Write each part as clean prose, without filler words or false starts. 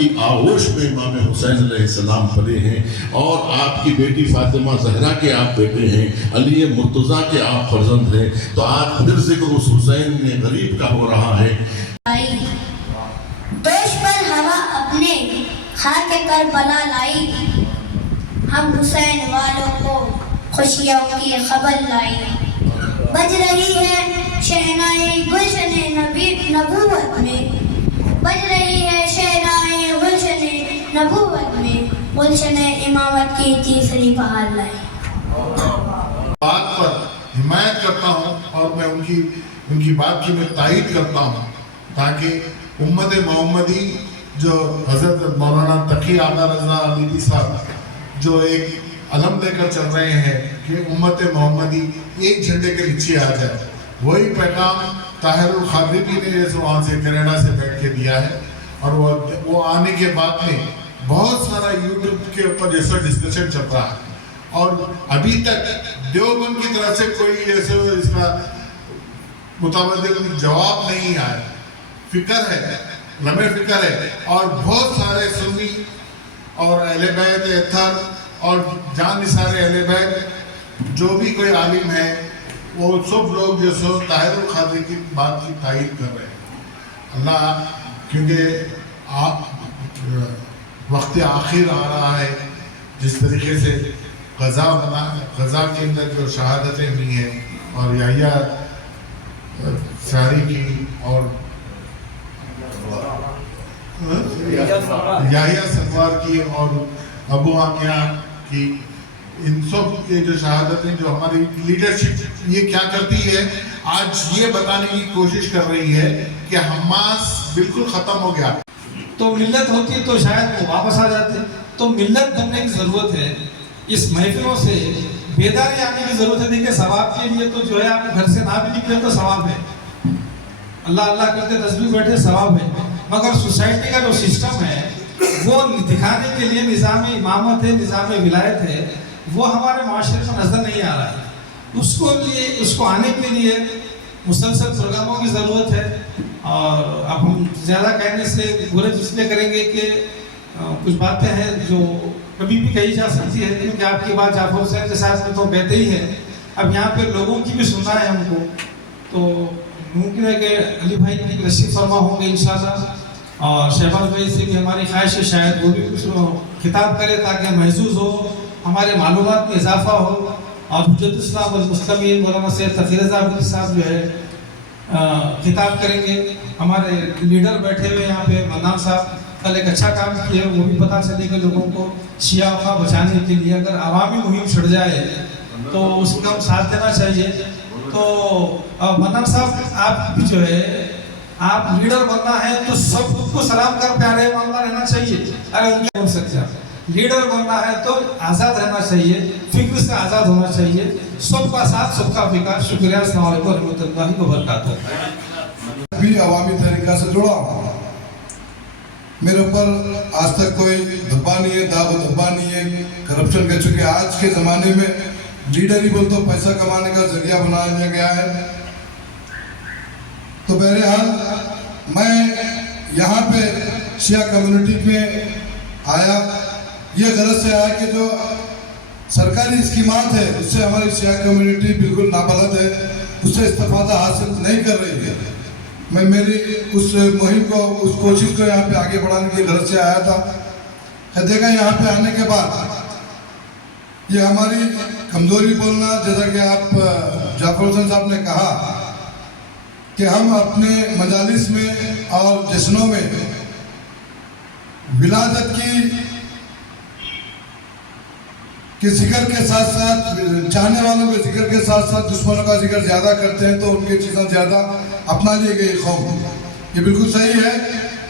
کی آغوش میں امام حسین علیہ السلام پلے ہیں، اور آپ کی بیٹی فاطمہ زہرا کے آپ بیٹے ہیں، علی مرتضیٰ کے آپ فرزند ہیں، تو آج پھر ذکر اس حسین نے غریب کا ہو رہا ہے۔ دوش پر ہوا اپنے خاک کربلا لائی، ہم حسین والوں کو خوشیوں کی خبر لائی۔ بج رہی ہے شہنائے گلشن نبوت میں، بج رہی ہے شہنائے گلشن نبوت میں، گلشن امامت کی تیسری بہار لائی۔ بات پر حمایت کرتا ہوں اور میں ان کی بات کی میں تائید کرتا ہوں، تاکہ امت محمدی جو حضرت مولانا تقی آقا رضا علیدی صاحب جو ایک علم لے کر چل رہے ہیں کہ امت محمدی ایک جھنڈے کے نیچے آ جائے، وہی پیغام طاہر الخادمی نے جیسے وہاں سے کینیڈا سے بیٹھ کے دیا ہے، اور وہ آنے کے بعد میں بہت سارا یوٹیوب کے اوپر جیسا ڈسکشن چل رہا ہے، اور ابھی تک دیوبند کی طرف سے کوئی ایسے اس کا متبادل جواب نہیں آیا۔ فکر ہے، لمحے فکر ہے، اور بہت سارے سنی اور اہل بیت اطہر اور جان نثار اہل بیت جو بھی کوئی عالم ہے، وہ سب لوگ جو سو طاہر الخادمی کی بات کی تائید کر رہے ہیں۔ اللہ، کیونکہ وقت آخر آ رہا ہے، جس طریقے سے غزہ کے اندر جو شہادتیں ہوئی ہیں، اور یحییٰ ساری کی اور یحییٰ سنوار کی اور ابو عامیہ کی، ان سب کے جو شہادتیں جو ہماری لیڈرشپ یہ کیا کرتی ہے، آج یہ بتانے کی کوشش کر رہی ہے کہ حماس بالکل ختم ہو گیا۔ تو ملت ہوتی تو شاید وہ واپس آ جاتے، تو ملت بننے کی ضرورت ہے۔ اس محفلوں سے بیداری آنے کی ضرورت ہے۔ دیکھیں، ثواب کے لیے تو جو ہے آپ گھر سے نہ بھی نکلے تو ثواب ہے، اللہ اللہ کرتے تسبیح بیٹھے ثواب ہے، مگر سوسائٹی کا جو سسٹم ہے وہ دکھانے کے لیے نظام امامت ہے، نظام ولایت ہے، وہ ہمارے معاشرے میں نظر نہیں آ رہا ہے۔ اس کو آنے کے لیے مسلسل پروگراموں کی ضرورت ہے، اور اب ہم زیادہ کہنے سے گریز اس لیے کریں گے کہ کچھ باتیں ہیں جو کبھی بھی کہی جا سکتی ہے، کیونکہ آپ کی بات جعفر حسین کے ساتھ میں تو کہتے ہی ہے، اب یہاں پہ لوگوں کی بھی سننا ہے ہم کو، تو ممکن ہے کہ علی بھائی کی رشید فرما ہوں گے انشاءاللہ، اور شہباز بھائی سے بھی ہماری خواہش ہے شاید وہ بھی کچھ خطاب کرے تاکہ محظوظ ہو، ہمارے معلومات میں اضافہ ہو، اور حجت اسلام والمسلمین مولانا سید تقی رضا علیدی صاحب جو ہے خطاب کریں گے۔ ہمارے لیڈر بیٹھے ہوئے یہاں پہ منان صاحب کل ایک اچھا کام کیے، وہ بھی پتہ چلے کہ لوگوں کو شیعہ کا بچانے کے لیے اگر عوامی مہم چھڑ جائے تو اس کا ہم ساتھ دینا چاہیے۔ تو منان صاحب آپ بھی جو ہے آپ لیڈر بننا ہے تو سب کو سلام کر پیارے معاملہ رہنا چاہیے، اگر ان کے بن سکتے ہیں لیڈر بننا ہے تو آزاد رہنا چاہیے، فکر سے آزاد ہونا چاہیے، سب کا ساتھ سب کا فکر۔ شکریہ، السلام علیکم ورحمۃ اللہ وبرکاتہ۔ بھی عوامی طریقہ سے جڑا ہوں، میرے اوپر آج تک کوئی دھبا نہیں ہے، داغ و دھبا نہیں ہے کرپشن کا، چونکہ آج کے زمانے میں لیڈر ہی بول تو پیسہ کمانے کا ذریعہ بنا دیا گیا ہے۔ تو بہرحال میں یہاں پہ شیعہ کمیونٹی میں آیا، یہ غرض سے آیا کہ جو سرکاری اسکیمات ہے اس سے ہماری شیعہ کمیونٹی بالکل نابلد ہے، اس سے استفادہ حاصل نہیں کر رہی ہے۔ میں میری اس مہم کو، اس کوشش کو یہاں پہ آگے بڑھانے کی غرض سے آیا تھا۔ دیکھا یہاں پہ آنے کے بعد یہ ہماری کمزوری بولنا، جیسا کہ آپ جعفر حسین صاحب نے کہا کہ ہم اپنے مجالس میں اور جشنوں میں ولادت کی ذکر کے ساتھ ساتھ، چاہنے والوں کے ذکر کے ساتھ ساتھ دشمنوں کا ذکر زیادہ کرتے ہیں، تو ان کی چیزیں زیادہ اپنا لیے گئی قوم۔ یہ بالکل صحیح ہے،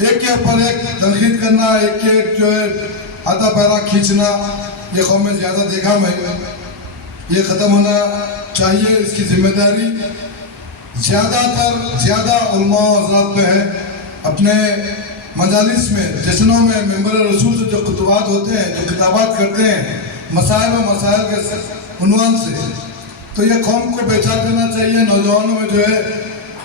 ایک کے اوپر ایک تنقید کرنا، ایک کے ایک جو ہے ہاتھا پیرا کھینچنا، یہ قوم میں زیادہ دیکھا میں، یہ ختم ہونا چاہیے۔ اس کی ذمہ داری زیادہ علماء و حضرات پہ ہے۔ اپنے مجالس میں، جشنوں میں ممبر رسول سے جو خطبات ہوتے ہیں، جو خطابات کرتے ہیں مسائل و مسائل کے عنوان سے، تو یہ قوم کو بیچار کرنا چاہیے۔ نوجوانوں میں جو ہے